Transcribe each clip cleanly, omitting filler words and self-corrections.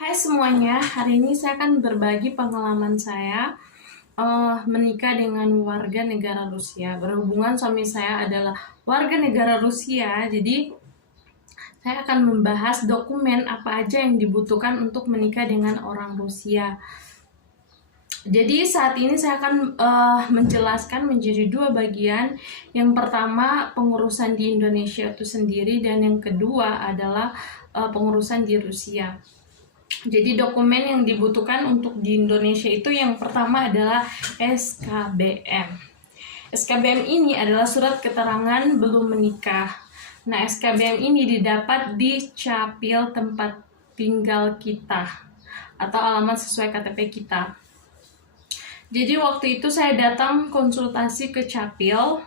Hai semuanya, hari ini saya akan berbagi pengalaman saya menikah dengan warga negara Rusia. Berhubungan suami saya adalah warga negara Rusia, jadi saya akan membahas dokumen apa aja yang dibutuhkan untuk menikah dengan orang Rusia. Jadi saat ini saya akan menjelaskan menjadi dua bagian. Yang pertama pengurusan di Indonesia itu sendiri, dan yang kedua adalah pengurusan di Rusia. Jadi dokumen yang dibutuhkan untuk di Indonesia itu yang pertama adalah SKBM. SKBM ini adalah surat keterangan belum menikah. Nah, SKBM ini didapat di capil tempat tinggal kita atau alamat sesuai KTP kita. Jadi waktu itu saya datang konsultasi ke capil,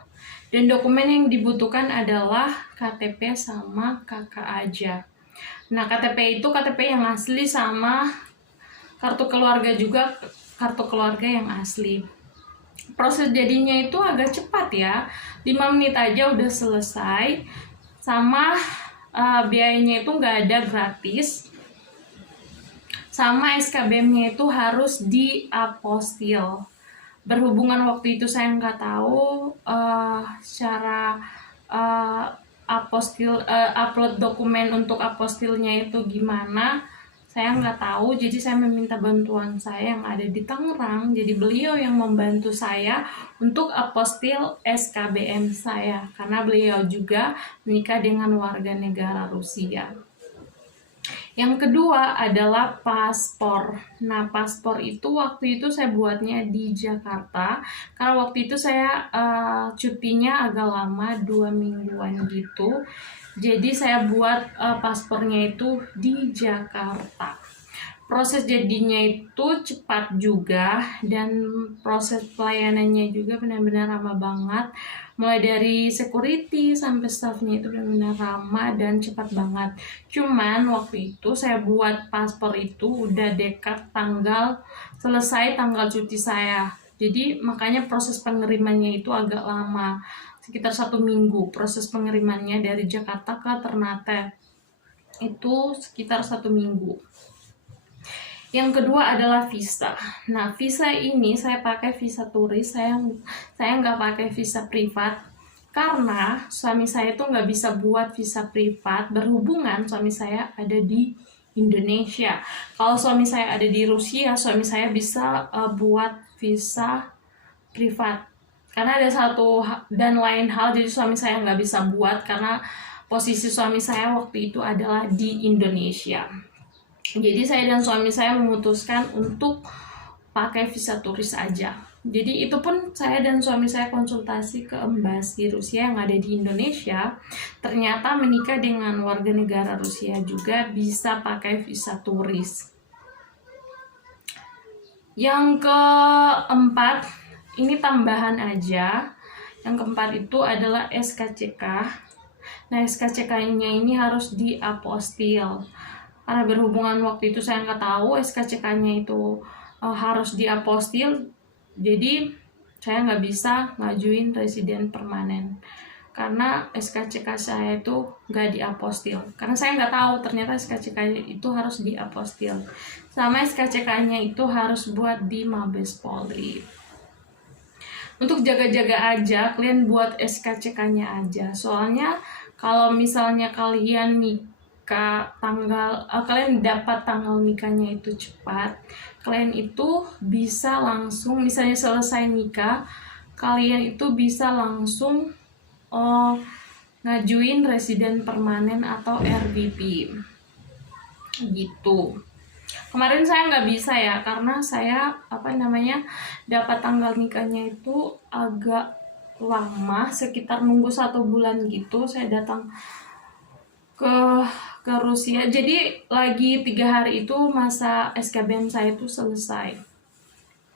dan dokumen yang dibutuhkan adalah KTP sama KK aja. Nah, KTP itu KTP yang asli sama kartu keluarga juga, kartu keluarga yang asli. Proses jadinya itu agak cepat ya, 5 menit aja udah selesai. Sama biayanya itu nggak ada, gratis. Sama SKBM-nya itu harus diapostil. Berhubungan waktu itu saya nggak tahu cara upload dokumen untuk apostilnya itu gimana, saya nggak tahu. Jadi saya meminta bantuan saya yang ada di Tangerang, jadi beliau yang membantu saya untuk apostil SKBM saya, karena beliau juga menikah dengan warga negara Rusia. Yang kedua adalah paspor. Nah, paspor itu waktu itu saya buatnya di Jakarta, karena waktu itu saya cutinya agak lama, 2 mingguan gitu. Jadi saya buat paspornya itu di Jakarta. Proses jadinya itu cepat juga, dan proses pelayanannya juga benar-benar ramah banget. Mulai dari security sampai staffnya itu benar-benar ramah dan cepat banget. Cuman waktu itu saya buat paspor itu udah dekat selesai tanggal cuti saya. Jadi makanya proses pengirimannya itu agak lama, sekitar 1 minggu. Proses pengirimannya dari Jakarta ke Ternate itu sekitar 1 minggu. Yang kedua adalah visa. Nah, visa ini saya pakai visa turis, saya nggak pakai visa privat, karena suami saya tuh nggak bisa buat visa privat, berhubungan suami saya ada di Indonesia. Kalau suami saya ada di Rusia, suami saya bisa buat visa privat. Karena ada satu dan lain hal, jadi suami saya nggak bisa buat karena posisi suami saya waktu itu adalah di Indonesia. Jadi saya dan suami saya memutuskan untuk pakai visa turis aja. Jadi itu pun saya dan suami saya konsultasi ke embasi Rusia yang ada di Indonesia. Ternyata menikah dengan warga negara Rusia juga bisa pakai visa turis. Yang keempat, ini tambahan aja. Yang keempat itu adalah SKCK. Nah, SKCK-nya ini harus diapostil. Karena berhubungan waktu itu saya nggak tahu SKCK-nya itu harus diapostil, jadi saya nggak bisa ngajuin residen permanen karena SKCK saya itu nggak diapostil. Karena saya nggak tahu ternyata SKCK itu harus diapostil. Sama SKCK-nya itu harus buat di Mabes Polri. Untuk jaga-jaga aja, kalian buat SKCK-nya aja. Soalnya kalau misalnya kalian kalian dapat tanggal nikahnya itu cepat, kalian itu bisa langsung, misalnya selesai nikah, kalian itu bisa langsung ngajuin residen permanen atau RVP gitu. Kemarin saya nggak bisa ya, karena saya dapat tanggal nikahnya itu agak lama, sekitar nunggu 1 bulan gitu. Saya datang ke Rusia, jadi lagi 3 hari itu masa SKBM saya itu selesai.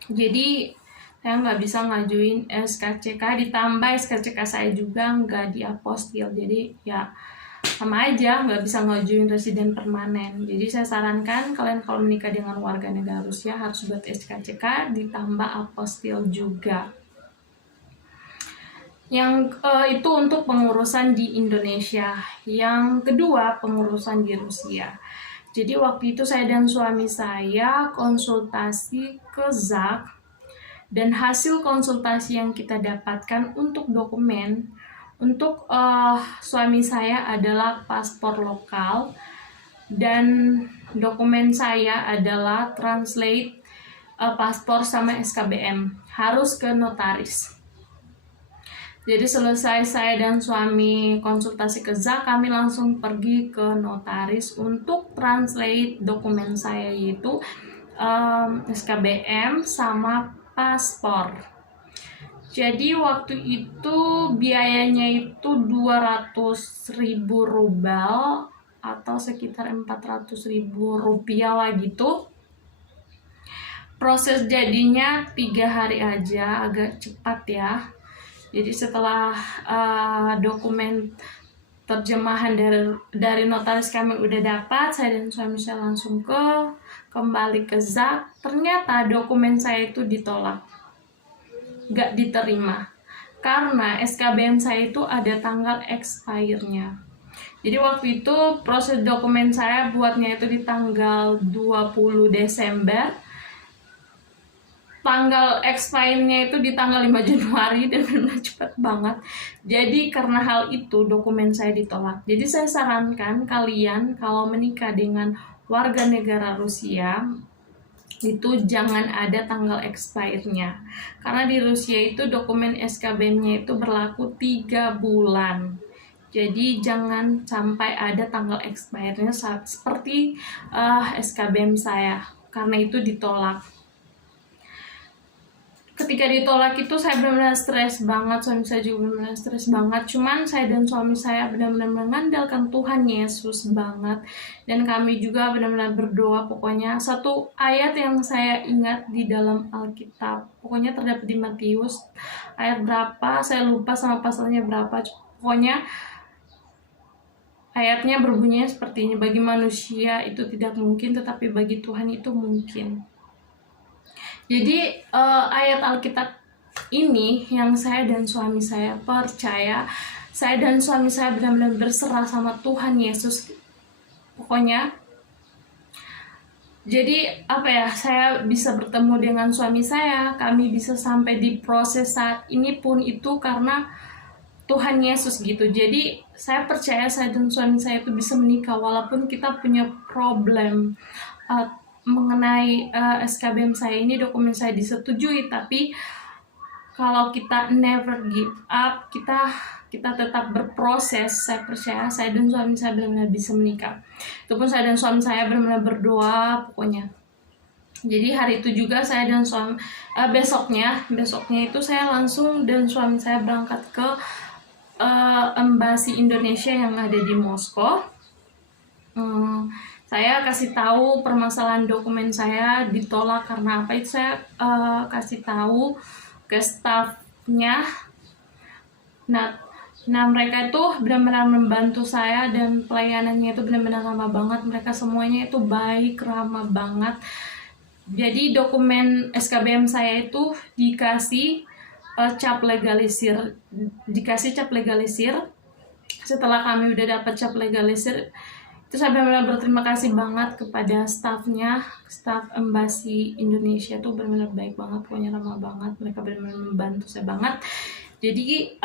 Jadi saya nggak bisa ngajuin SKCK, ditambah SKCK saya juga nggak diapostil, jadi ya sama aja nggak bisa ngajuin residen permanen. Jadi saya sarankan kalian kalau menikah dengan warga negara Rusia harus buat SKCK ditambah apostil juga. Yang itu untuk pengurusan di Indonesia. Yang kedua, pengurusan di Rusia. Jadi waktu itu saya dan suami saya konsultasi ke ZAK, dan hasil konsultasi yang kita dapatkan untuk dokumen untuk suami saya adalah paspor lokal, dan dokumen saya adalah translate paspor sama SKBM, harus ke notaris. Jadi selesai saya dan suami konsultasi ke ZAK, kami langsung pergi ke notaris untuk translate dokumen saya, yaitu SKBM sama paspor. Jadi waktu itu biayanya itu 200.000 rubel atau sekitar 400.000 rupiah lah gitu. Proses jadinya 3 hari aja, agak cepat ya. Jadi setelah dokumen terjemahan dari notaris kami udah dapat, saya dan suami saya langsung kembali ke ZAK. Ternyata dokumen saya itu ditolak, gak diterima, karena SKBM saya itu ada tanggal expire-nya. Jadi waktu itu proses dokumen saya buatnya itu di tanggal 20 Desember, tanggal expire-nya itu di tanggal 5 Januari, dan benar cepat banget. Jadi karena hal itu dokumen saya ditolak. Jadi saya sarankan kalian kalau menikah dengan warga negara Rusia itu jangan ada tanggal expire-nya. Karena di Rusia itu dokumen SKBM-nya itu berlaku 3 bulan. Jadi jangan sampai ada tanggal expire-nya seperti SKBM saya, karena itu ditolak. Ketika ditolak itu saya benar-benar stres banget, suami saya juga benar-benar stres banget. Cuman saya dan suami saya benar-benar mengandalkan Tuhan Yesus banget, dan kami juga benar-benar berdoa. Pokoknya satu ayat yang saya ingat di dalam Alkitab, pokoknya terdapat di Matius ayat berapa, saya lupa sama pasalnya berapa. Pokoknya ayatnya berbunyi seperti ini: bagi manusia itu tidak mungkin, tetapi bagi Tuhan itu mungkin. Jadi ayat Alkitab ini yang saya dan suami saya percaya. Saya dan suami saya benar-benar berserah sama Tuhan Yesus. Pokoknya jadi saya bisa bertemu dengan suami saya, kami bisa sampai di proses saat ini pun itu karena Tuhan Yesus gitu. Jadi saya percaya saya dan suami saya itu bisa menikah walaupun kita punya problem mengenai SKBM saya ini, dokumen saya disetujui, tapi kalau kita never give up, kita tetap berproses, saya percaya saya dan suami saya benar-benar bisa menikah. Itu pun saya dan suami saya benar-benar berdoa pokoknya. Jadi hari itu juga saya dan suami besoknya itu saya langsung dan suami saya berangkat ke Embasi Indonesia yang ada di Moskow. Saya kasih tahu permasalahan dokumen saya ditolak karena apa, itu saya kasih tahu ke stafnya. Nah mereka itu benar-benar membantu saya, dan pelayanannya itu benar-benar ramah banget. Mereka semuanya itu baik, ramah banget. Jadi dokumen SKBM saya itu dikasih cap legalisir. Setelah kami udah dapat cap legalisir, itu saya benar-benar berterima kasih banget kepada stafnya, staf Embasi Indonesia tuh benar-benar baik banget, pokoknya ramah banget. Mereka benar-benar membantu saya banget. Jadi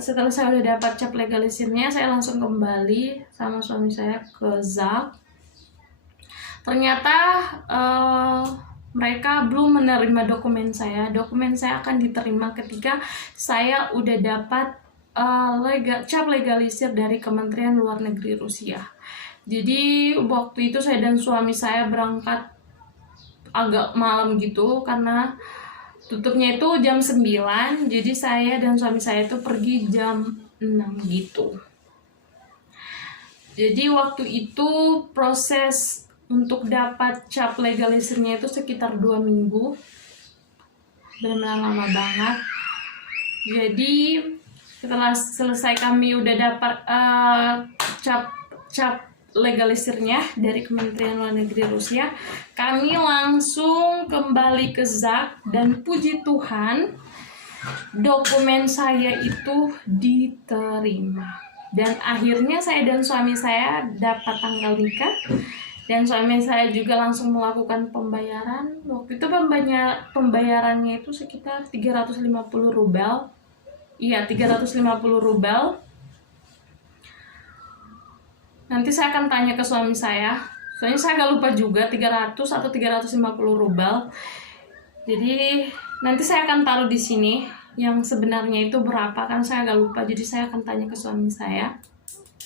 setelah saya udah dapat cap legalisirnya, saya langsung kembali sama suami saya ke ZAK. Ternyata mereka belum menerima dokumen saya. Dokumen saya akan diterima ketika saya udah dapat cap legalisir dari Kementerian Luar Negeri Rusia. Jadi waktu itu saya dan suami saya berangkat agak malam gitu karena tutupnya itu jam 9. Jadi saya dan suami saya itu pergi jam 6 gitu. Jadi waktu itu proses untuk dapat cap legalisirnya itu sekitar 2 minggu. Benar-benar lama banget. Jadi setelah selesai kami udah dapat cap legalisirnya dari Kementerian Luar Negeri Rusia, kami langsung kembali ke ZAK, dan puji Tuhan dokumen saya itu diterima. Dan akhirnya saya dan suami saya dapat tanggal nikah, dan suami saya juga langsung melakukan pembayaran. Waktu itu pembayarannya itu sekitar 350 rubel. Iya, 350 rubel. Nanti saya akan tanya ke suami saya, soalnya saya agak lupa juga 300 atau 350 rubel. Jadi nanti saya akan taruh di sini yang sebenarnya itu berapa, kan saya agak lupa. Jadi saya akan tanya ke suami saya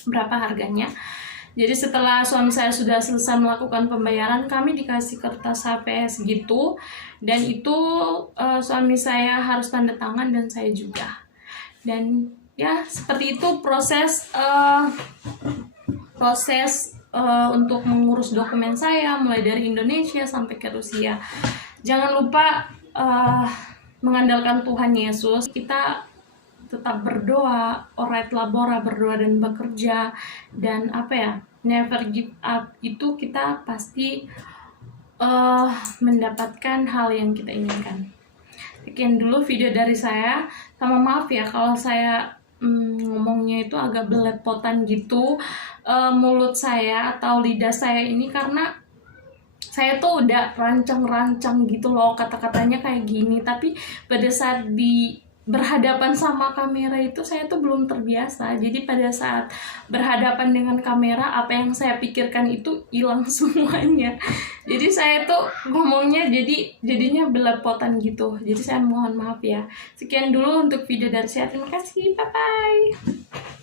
berapa harganya. Jadi setelah suami saya sudah selesai melakukan pembayaran, kami dikasih kertas HPS gitu, dan itu suami saya harus tanda tangan dan saya juga. Dan ya seperti itu proses untuk mengurus dokumen saya, mulai dari Indonesia sampai ke Rusia. Jangan lupa mengandalkan Tuhan Yesus. Kita tetap berdoa, orat labora, berdoa dan bekerja, dan never give up. Itu kita pasti mendapatkan hal yang kita inginkan. Sekian dulu video dari saya. Sama maaf ya kalau saya ngomongnya itu agak belepotan gitu, mulut saya atau lidah saya ini, karena saya tuh udah rancang-rancang gitu loh kata-katanya kayak gini, tapi pada saat berhadapan sama kamera itu saya tuh belum terbiasa. Jadi pada saat berhadapan dengan kamera, apa yang saya pikirkan itu hilang semuanya. Jadi saya tuh ngomongnya jadinya belepotan gitu. Jadi saya mohon maaf ya. Sekian dulu untuk video dari saya. Terima kasih. Bye bye.